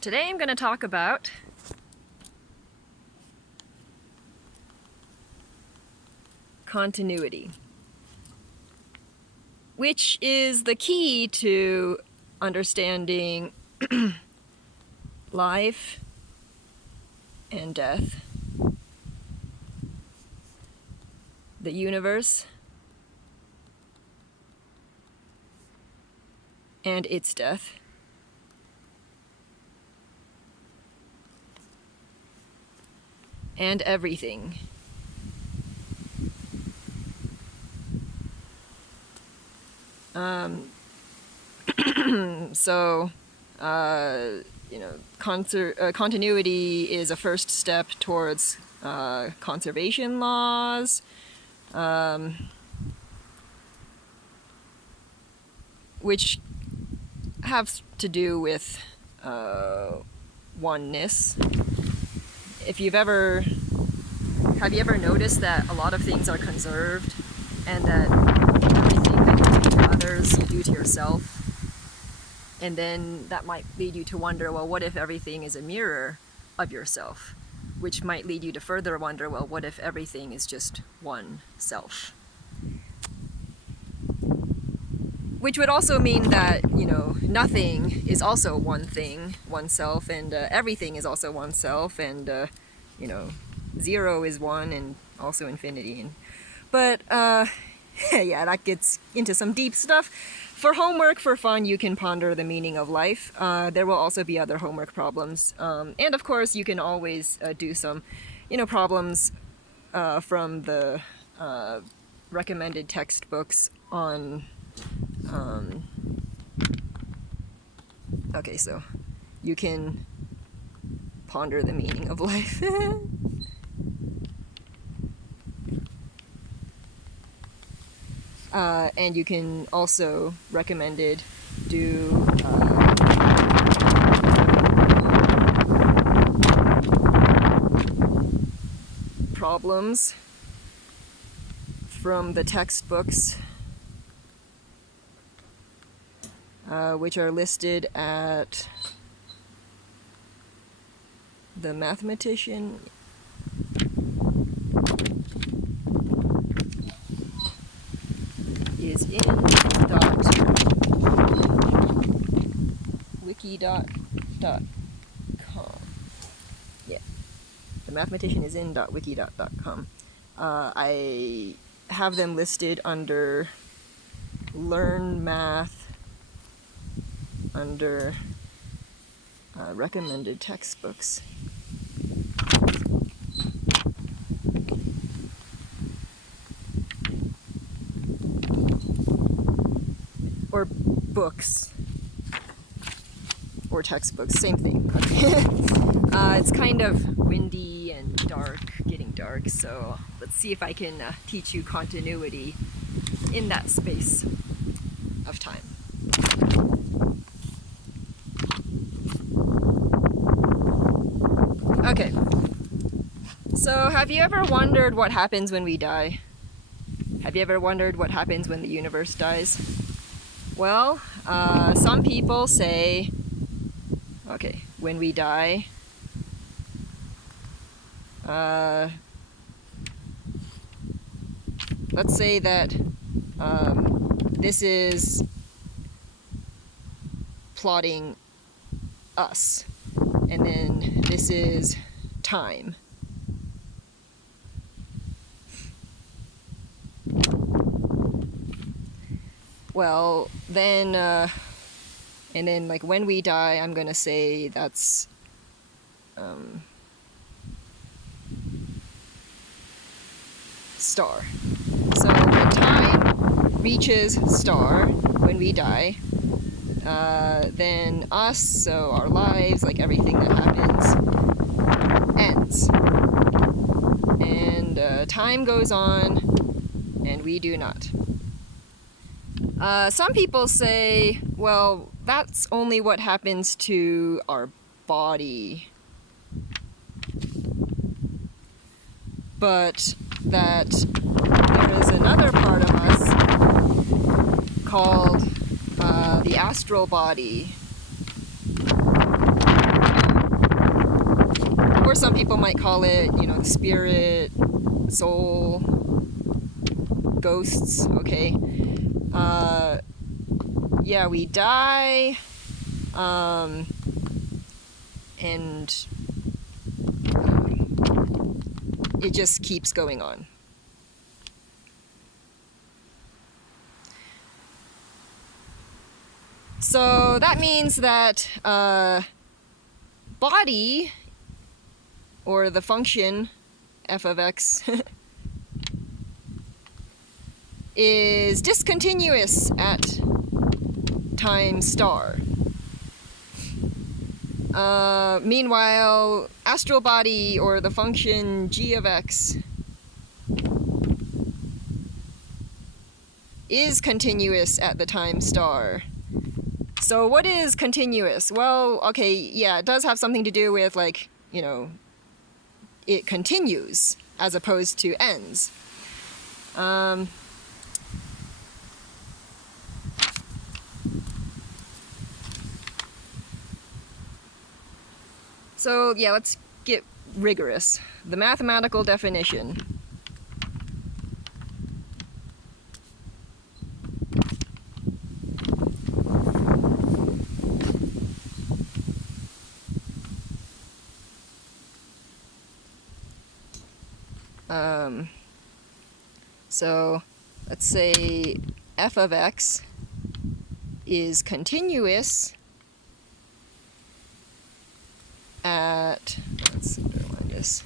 Today I'm going to talk about continuity, which is the key to understanding life and death, the universe, and its death, and everything. Continuity is a first step towards conservation laws, which have to do with oneness. Have you ever noticed that a lot of things are conserved, and that everything that you do to others you do to yourself? And then that might lead you to wonder, well, what if everything is a mirror of yourself? Which might lead you to further wonder, well, what if everything is just one self? Which would also mean that, nothing is also one thing, oneself, and everything is also oneself, and, zero is one, and also infinity. But, yeah, that gets into some deep stuff. For homework, for fun, you can ponder the meaning of life. There will also be other homework problems. And of course, you can always do some, problems from the recommended textbooks on... Okay, so you can ponder the meaning of life. And you can also, recommended, do problems from the textbooks, which are listed at the mathematician. Is in wiki.com. Yeah, the mathematician is in .wiki.com. I have them listed under Learn Math, under recommended textbooks. Or books, or textbooks, same thing. It's kind of windy and dark, getting dark, so let's see if I can teach you continuity in that space of time. Okay, so have you ever wondered what happens when we die? Have you ever wondered what happens when the universe dies? Well, some people say, okay, when we die, let's say that this is plotting us, and then this is time. Well, then, and then, like, when we die, I'm gonna say that's, star. So when time reaches star, when we die, then us, so our lives, like everything that happens, ends. And time goes on, and we do not. Some people say, well, that's only what happens to our body. But that there is another part of us called the astral body. some people might call it, the spirit, soul, ghosts, okay? Yeah, we die, and it just keeps going on. So that means that body, or the function f of x, is discontinuous at time star. Meanwhile, astral body, or the function g of x, is continuous at the time star. So what is continuous? Well, okay, yeah, it does have something to do with, like, it continues as opposed to ends. So yeah, let's get rigorous. The mathematical definition. So let's say f of x is continuous at, let's underline this,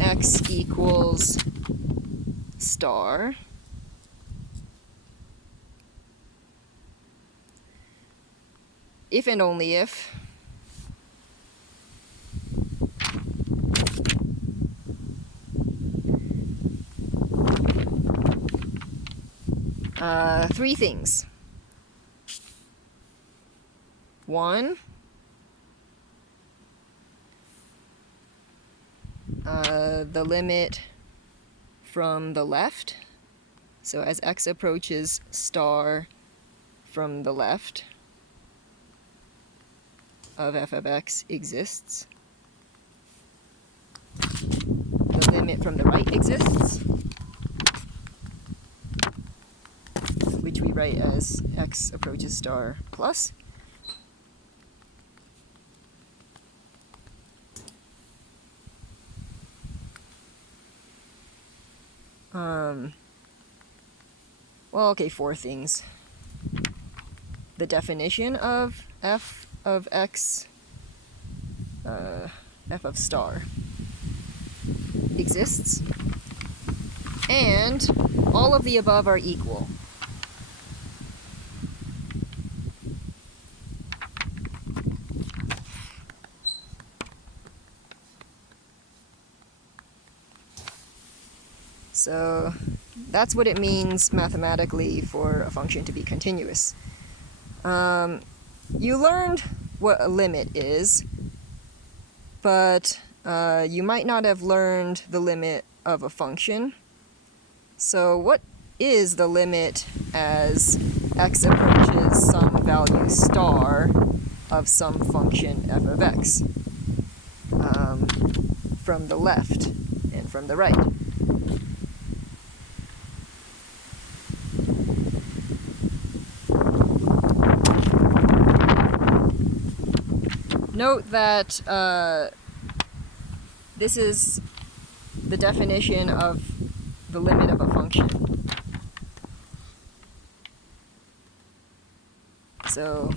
x equals star if and only if three things. One, the limit from the left. So as x approaches star from the left of f of x exists. The limit from the right exists, which we write as x approaches star plus. Well, okay, four things. The definition of f of x, f of star, exists, and all of the above are equal. So that's what it means mathematically for a function to be continuous. You learned what a limit is, but you might not have learned the limit of a function. So what is the limit as x approaches some value star of some function f of x from the left and from the right? Note that this is the definition of the limit of a function. So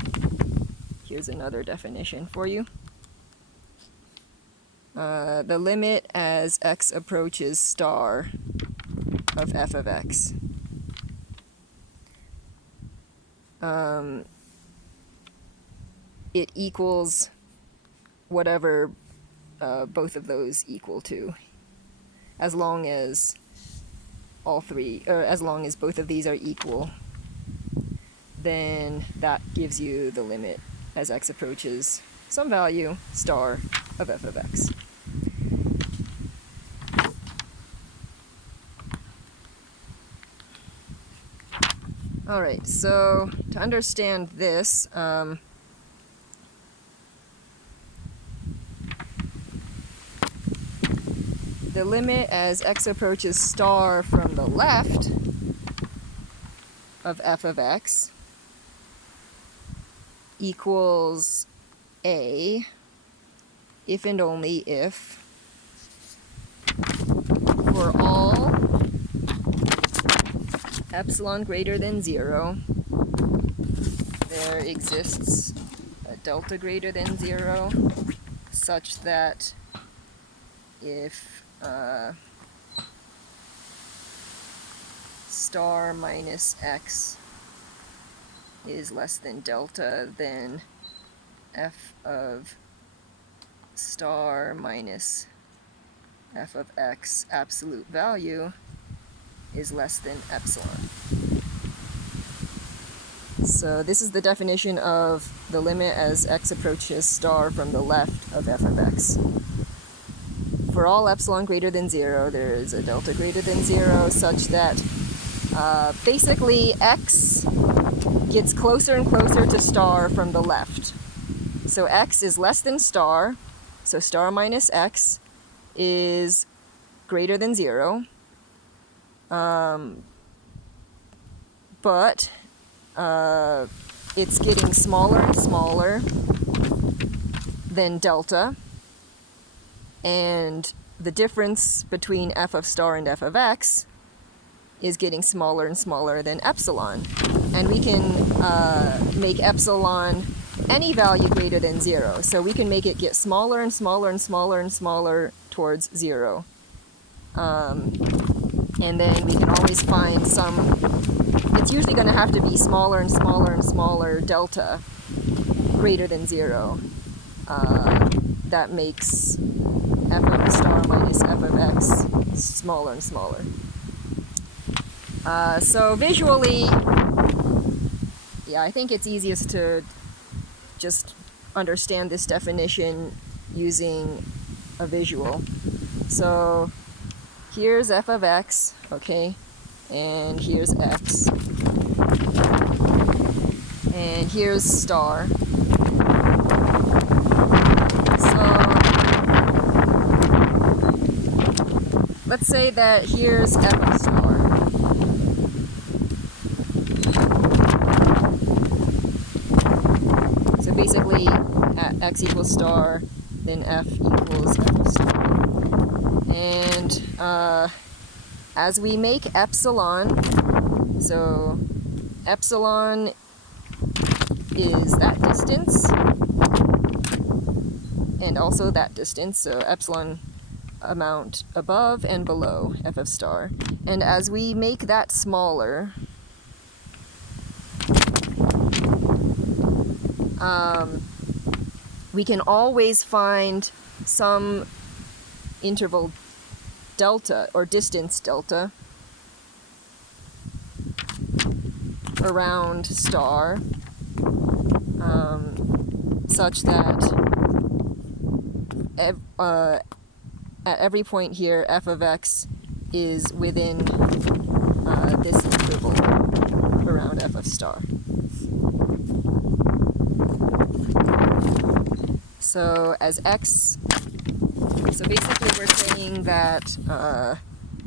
here's another definition for you. The limit as x approaches star of f of x. It equals whatever both of those equal to, as long as all three, or as long as both of these are equal, then that gives you the limit as x approaches some value star of f of x. Alright, so to understand this, the limit as x approaches star from the left of f of x equals a if and only if for all epsilon greater than 0 there exists a delta greater than 0 such that if star minus x is less than delta, then f of star minus f of x absolute value is less than epsilon. So this is the definition of the limit as x approaches star from the left of f of x. For all epsilon greater than 0, there is a delta greater than 0 such that basically x gets closer and closer to star from the left. So x is less than star, so star minus x is greater than 0. But it's getting smaller and smaller than delta, and the difference between f of star and f of x is getting smaller and smaller than epsilon. And we can make epsilon any value greater than 0. So we can make it get smaller and smaller and smaller and smaller towards 0. And then we can always find some, it's usually going to have to be smaller and smaller and smaller delta greater than 0. That makes f of star minus f of x smaller and smaller. So visually, yeah, I think it's easiest to just understand this definition using a visual. So here's f of x, okay, and here's x, and here's star. So let's say that here's f of star. So basically at x equals star, then f equals f of star. And as we make epsilon, so epsilon is that distance and also that distance, so epsilon amount above and below f of star. And as we make that smaller, we can always find some interval delta or distance delta around star, such that at every point here f of x is within this interval around f of star. So as x, so basically we're saying that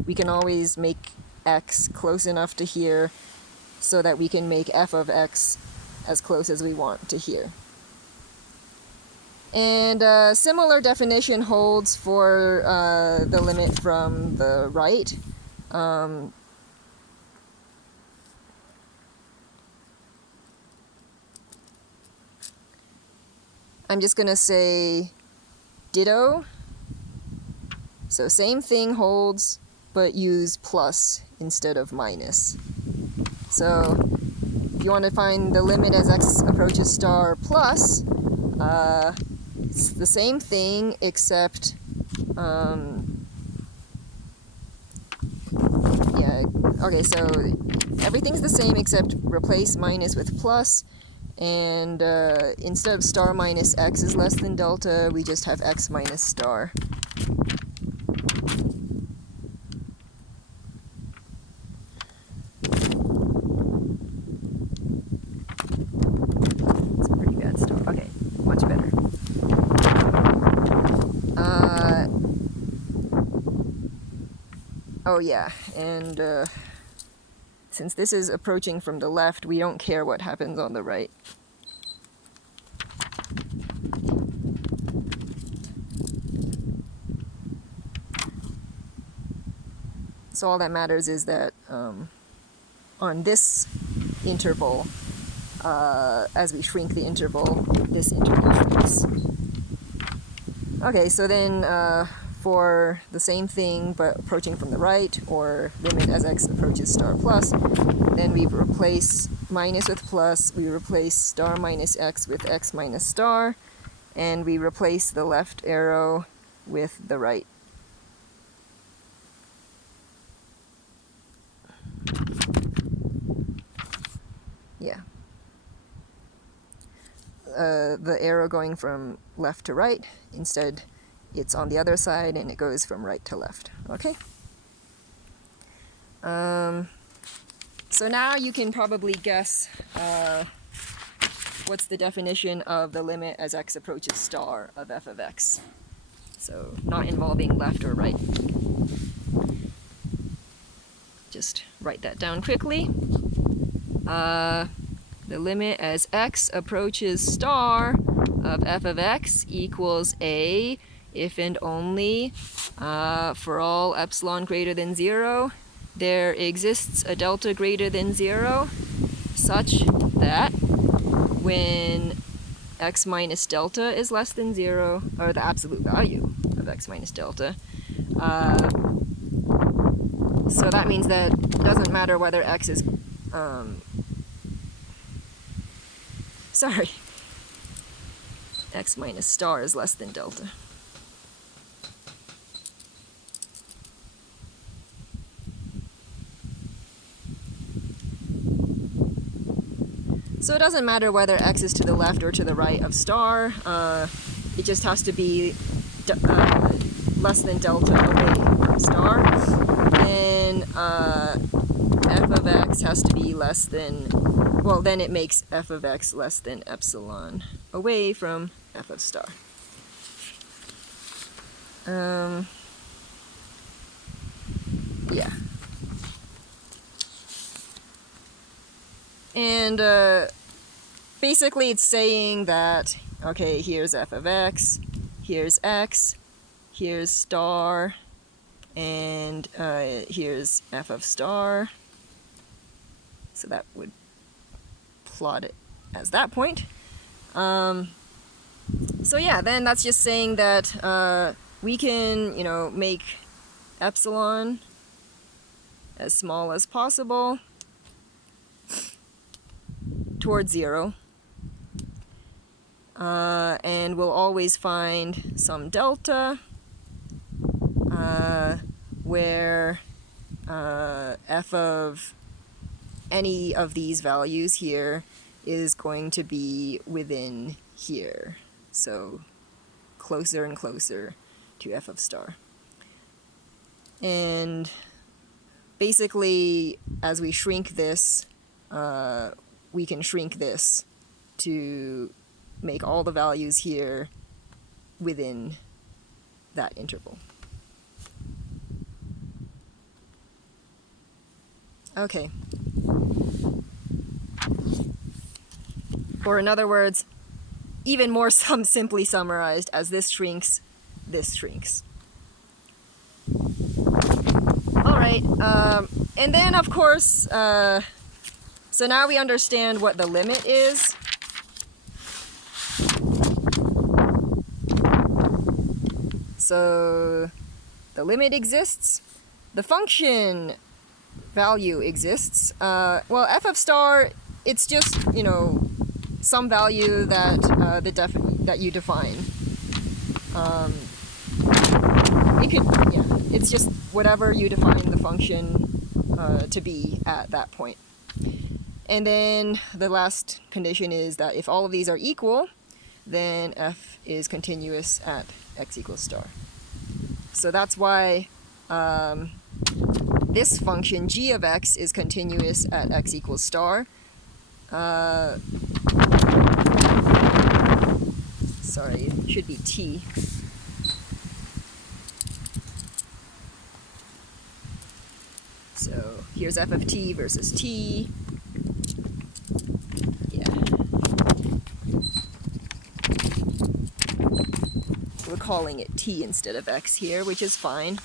we can always make x close enough to here so that we can make f of x as close as we want to here. And a similar definition holds for the limit from the right. I'm just going to say ditto. So same thing holds, but use plus instead of minus. So if you want to find the limit as x approaches star plus, it's the same thing except, yeah, okay, so everything's the same except replace minus with plus. And instead of star minus x is less than delta, we just have x minus star. It's a pretty bad star. Okay, much better. Oh yeah, and since this is approaching from the left, we don't care what happens on the right. So all that matters is that on this interval, as we shrink the interval, this interval shrinks. Okay, so then for the same thing but approaching from the right, or limit as x approaches star plus, then we replace minus with plus, we replace star minus x with x minus star, and we replace the left arrow with the right. Yeah. The arrow going from left to right, instead it's on the other side and it goes from right to left. Okay? So now you can probably guess what's the definition of the limit as x approaches star of f of x. So not involving left or right. Just write that down quickly. The limit as x approaches star of f of x equals a if and only for all epsilon greater than 0, there exists a delta greater than 0 such that when x minus delta is less than 0, or the absolute value of x minus delta, so that means that it doesn't matter whether x is x minus star is less than delta. So it doesn't matter whether x is to the left or to the right of star, it just has to be less than delta away from star, and f of x has to be less than, well, then it makes f of x less than epsilon away from f of star. Yeah. And basically it's saying that, okay, here's f of x, here's star, and here's f of star. So that would plot it as that point. So yeah, then that's just saying that we can, make epsilon as small as possible towards 0, and we'll always find some delta where f of any of these values here is going to be within here, so closer and closer to f of star. And basically, as we shrink this, we can shrink this to make all the values here within that interval. Okay. Or in other words, even more simply summarized, as this shrinks, this shrinks. Alright, and then of course, so now we understand what the limit is. So the limit exists, the function value exists. Well, f of star, it's just, some value that that you define. It's just whatever you define the function to be at that point. And then the last condition is that if all of these are equal, then f is continuous at x equals star. So that's why this function g of x is continuous at x equals star. Sorry, it should be t. here's f of t versus t. Yeah. We're calling it t instead of x here, which is fine.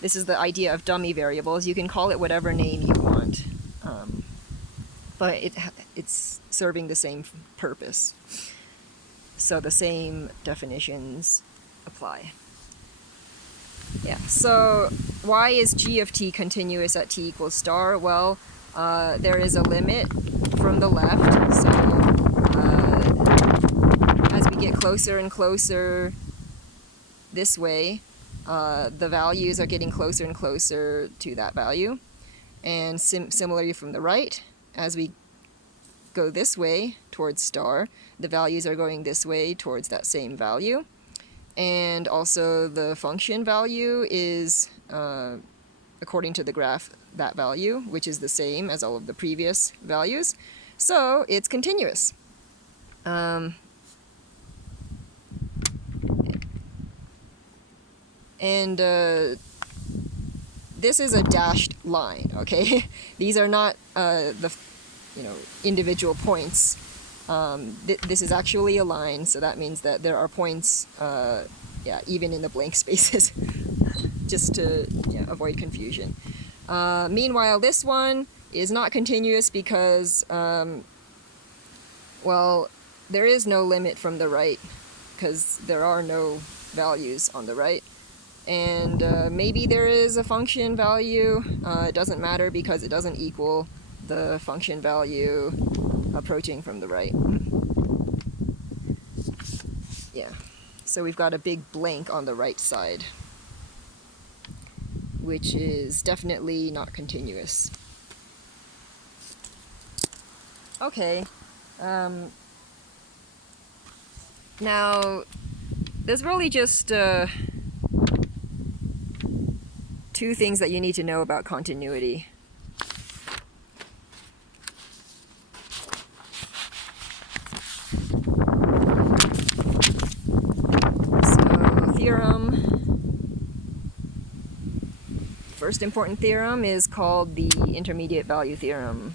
This is the idea of dummy variables. You can call it whatever name you want, but it's serving the same purpose. So the same definitions apply. Yeah, so why is g of t continuous at t equals star? Well, there is a limit from the left, so as we get closer and closer this way, the values are getting closer and closer to that value. And similarly from the right, as we go this way towards star, the values are going this way towards that same value. And also the function value is, according to the graph, that value, which is the same as all of the previous values. So it's continuous. And this is a dashed line, okay? These are not the individual points. This is actually a line, so that means that there are points, even in the blank spaces, just to avoid confusion. Meanwhile, this one is not continuous because, well, there is no limit from the right, because there are no values on the right. And maybe there is a function value. It doesn't matter because it doesn't equal the function value approaching from the right. Yeah, so we've got a big blank on the right side, which is definitely not continuous. Okay, now there's really just two things that you need to know about continuity. So, first important theorem is called the intermediate value theorem.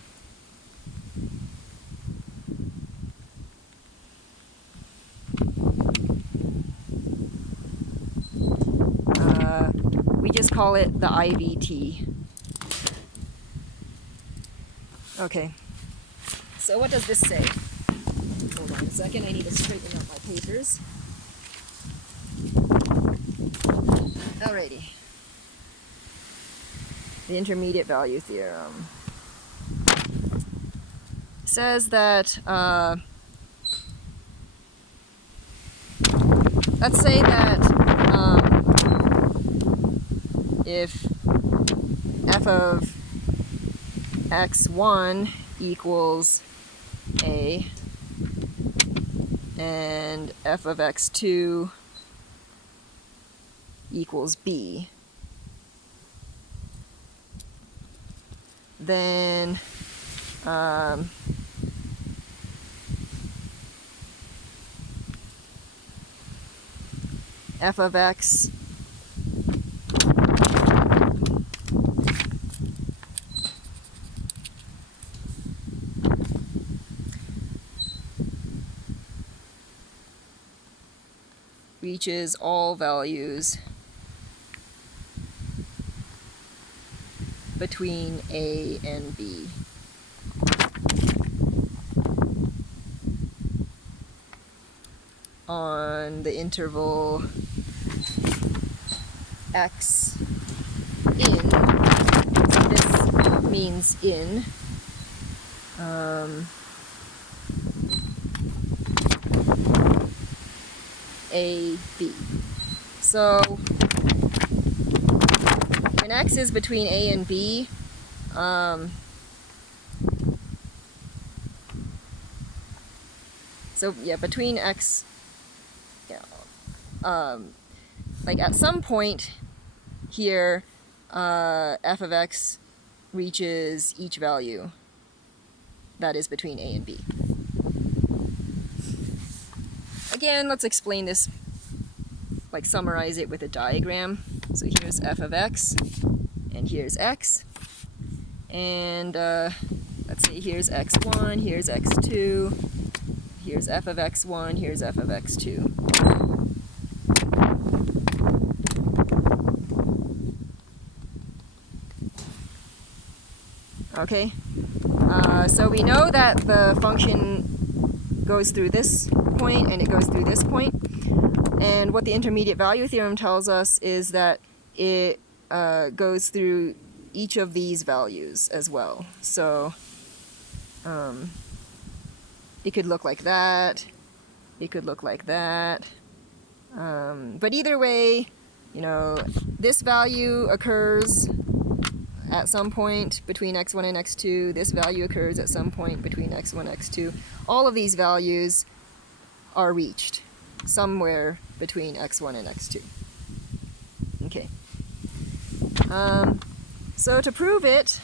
We just call it the IVT. Okay, so what does this say? Hold on a second, I need to straighten out my papers. Alrighty. The intermediate value theorem says that, let's say that if f of x1 equals a and f of x2 equals b, then f of x reaches all values between a and b. On the interval x in, so this means in, a, b. So when x is between a and b, so yeah, between x, like at some point here, f of x reaches each value that is between a and b. Again, let's explain this, like summarize it with a diagram. So here's f of x, and here's x. And let's see, here's x1, here's x2, here's f of x1, here's f of x2. Okay, so we know that the function goes through this point and it goes through this point. And what the intermediate value theorem tells us is that it goes through each of these values as well. So it could look like that, it could look like that. But either way, you know, this value occurs at some point between x1 and x2. This value occurs at some point between x1 and x2. All of these values are reached somewhere between x1 and x2. Okay. So to prove it,